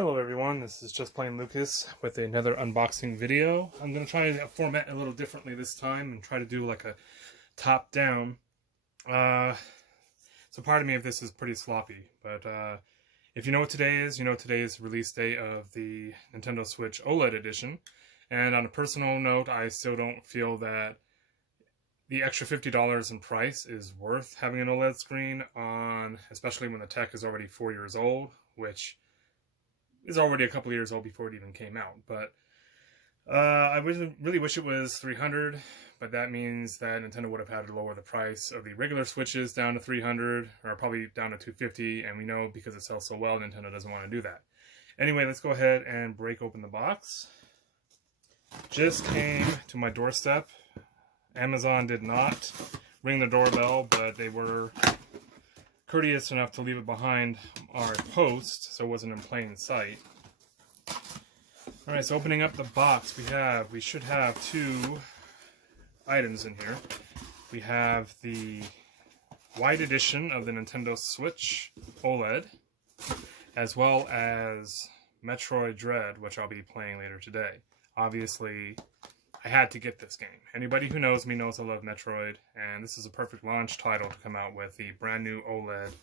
Hello everyone, this is Just Plain Lucas with another unboxing video. I'm going to try to format a little differently this time and try to do like a top down. So pardon me if this is pretty sloppy, but if you know what today is, you know today is the release date of the Nintendo Switch OLED edition. And on a personal note, I still don't feel that the extra $50 in price is worth having an OLED screen on, especially when the tech is already 4 years old, which is already a couple years old before it even came out. But I really wish it was $300, but that means that Nintendo would have had to lower the price of the regular Switches down to $300, or probably down to $250, and we know because it sells so well, Nintendo doesn't want to do that. Anyway, let's go ahead and break open the box. Just came to my doorstep. Amazon did not ring the doorbell, but they were courteous enough to leave it behind our post, so it wasn't in plain sight. Alright, so opening up the box, we should have two items in here. We have the white edition of the Nintendo Switch OLED, as well as Metroid Dread, which I'll be playing later today. Obviously, I had to get this game. Anybody who knows me knows I love Metroid, and this is a perfect launch title to come out with the brand new OLED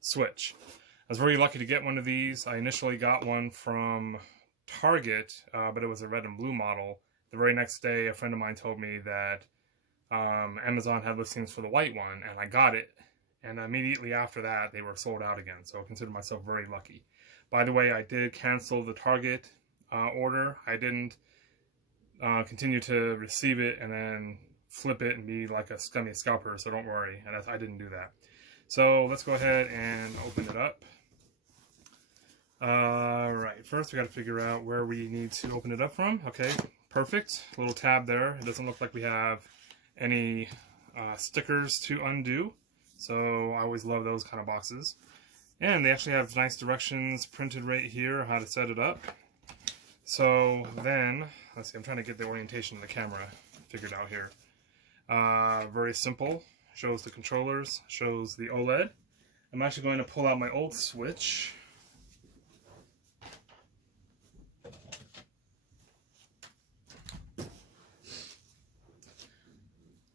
Switch. I was very lucky to get one of these. I initially got one from Target, but it was a red and blue model. The very next day, a friend of mine told me that Amazon had listings for the white one, and I got it. And immediately after that, they were sold out again, so I consider myself very lucky. By the way, I did cancel the Target order. I didn't continue to receive it and then flip it and be like a scummy scalper, so don't worry, and I didn't do that. So let's go ahead and open it up. Alright, first we got to figure out where we need to open it up from. Okay, perfect. Little tab there. It doesn't look like we have any stickers to undo, so I always love those kind of boxes. And they actually have nice directions printed right here how to set it up. So then, let's see, I'm trying to get the orientation of the camera figured out here. Very simple. Shows the controllers, shows the OLED. I'm actually going to pull out my old Switch.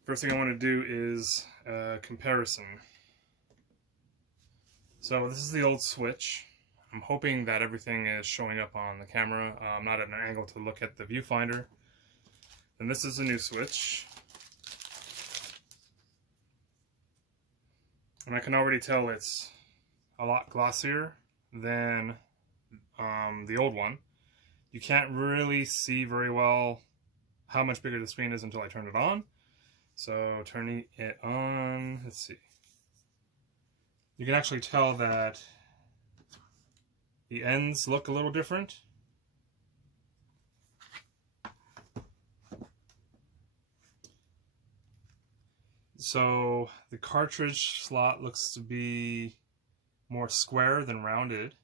First thing I want to do is a comparison. So this is the old Switch. I'm hoping that everything is showing up on the camera. I'm not at an angle to look at the viewfinder. And this is the new Switch. And I can already tell it's a lot glossier than the old one. You can't really see very well how much bigger the screen is until I turn it on. So turning it on, let's see. You can actually tell that the ends look a little different. So the cartridge slot looks to be more square than rounded.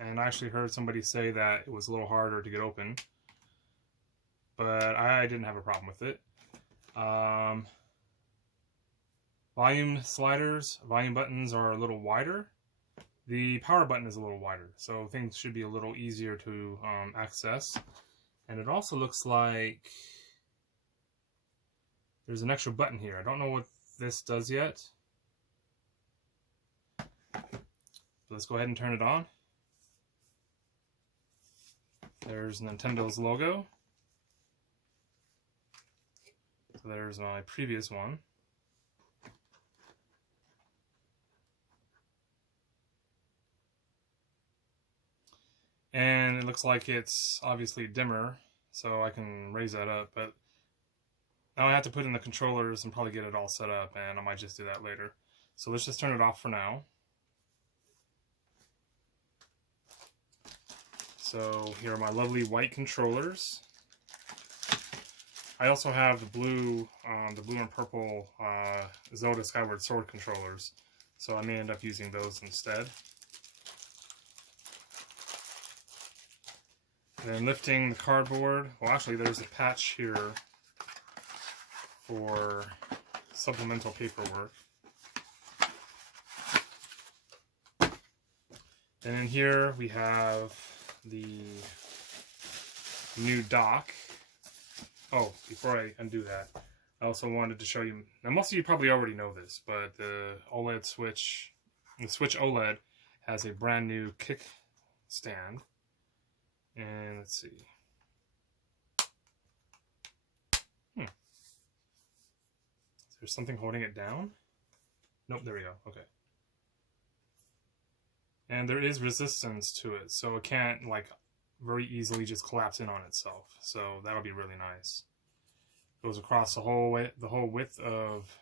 And I actually heard somebody say that it was a little harder to get open. But I didn't have a problem with it. Volume sliders, volume buttons are a little wider. The power button is a little wider, so things should be a little easier to access. And it also looks like there's an extra button here. I don't know what this does yet. So let's go ahead and turn it on. There's Nintendo's logo. So there's my previous one. And it looks like it's obviously dimmer, so I can raise that up, but now I have to put in the controllers and probably get it all set up, and I might just do that later. So let's just turn it off for now. So here are my lovely white controllers. I also have the blue and purple Zelda Skyward Sword controllers, so I may end up using those instead. And then lifting the cardboard, well actually there's a patch here for supplemental paperwork. And in here we have the new dock. Oh, before I undo that, I also wanted to show you, now most of you probably already know this, but the Switch OLED has a brand new kick stand. And let's see. Is there something holding it down? Nope, there we go. Okay. And there is resistance to it, so it can't like very easily just collapse in on itself. So that'll be really nice. Goes across the whole width of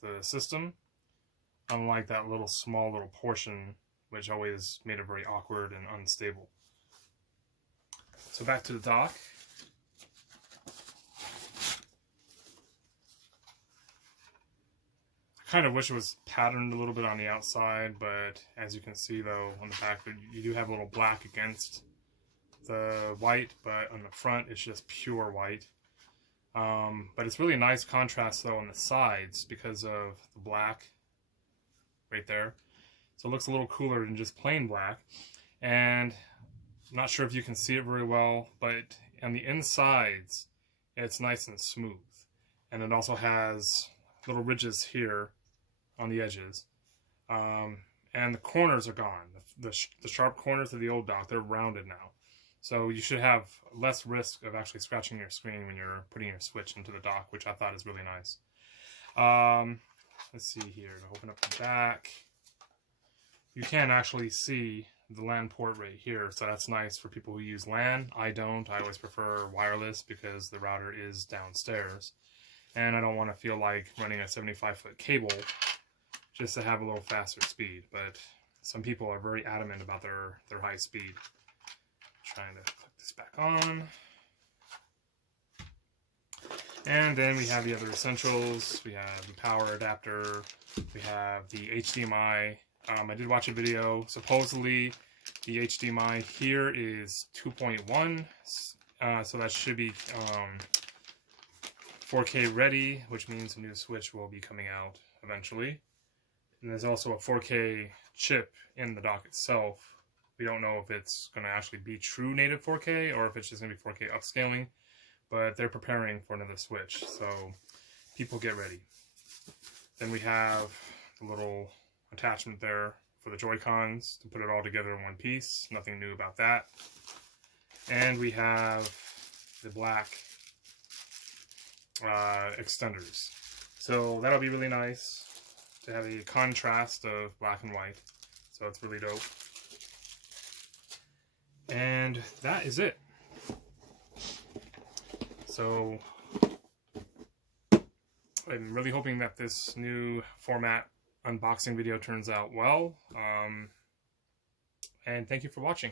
the system, unlike that small little portion, which always made it very awkward and unstable. So back to the dock. I kind of wish it was patterned a little bit on the outside, but as you can see though, on the back, you do have a little black against the white, but on the front it's just pure white. But it's really nice contrast though on the sides because of the black right there. So it looks a little cooler than just plain black. And I'm not sure if you can see it very well, but on the insides it's nice and smooth. And it also has little ridges here on the edges. And the corners are gone. The sharp corners of the old dock, they're rounded now. So you should have less risk of actually scratching your screen when you're putting your Switch into the dock, which I thought is really nice. Let's see here. Open up the back. You can actually see the LAN port right here, so that's nice for people who use LAN. I don't. I always prefer wireless because the router is downstairs. And I don't want to feel like running a 75-foot cable just to have a little faster speed. But some people are very adamant about their high speed. Trying to click this back on. And then we have the other essentials. We have the power adapter. We have the HDMI. I did watch a video. Supposedly the HDMI here is 2.1. So that should be 4K ready, which means the new Switch will be coming out eventually. And there's also a 4K chip in the dock itself. We don't know if it's going to actually be true native 4K or if it's just going to be 4K upscaling, but they're preparing for another Switch, so people get ready. Then we have the little attachment there for the Joy-Cons to put it all together in one piece. Nothing new about that. And we have the black extenders. So that'll be really nice to have a contrast of black and white. So it's really dope. And that is it. So I'm really hoping that this new format unboxing video turns out well. And thank you for watching.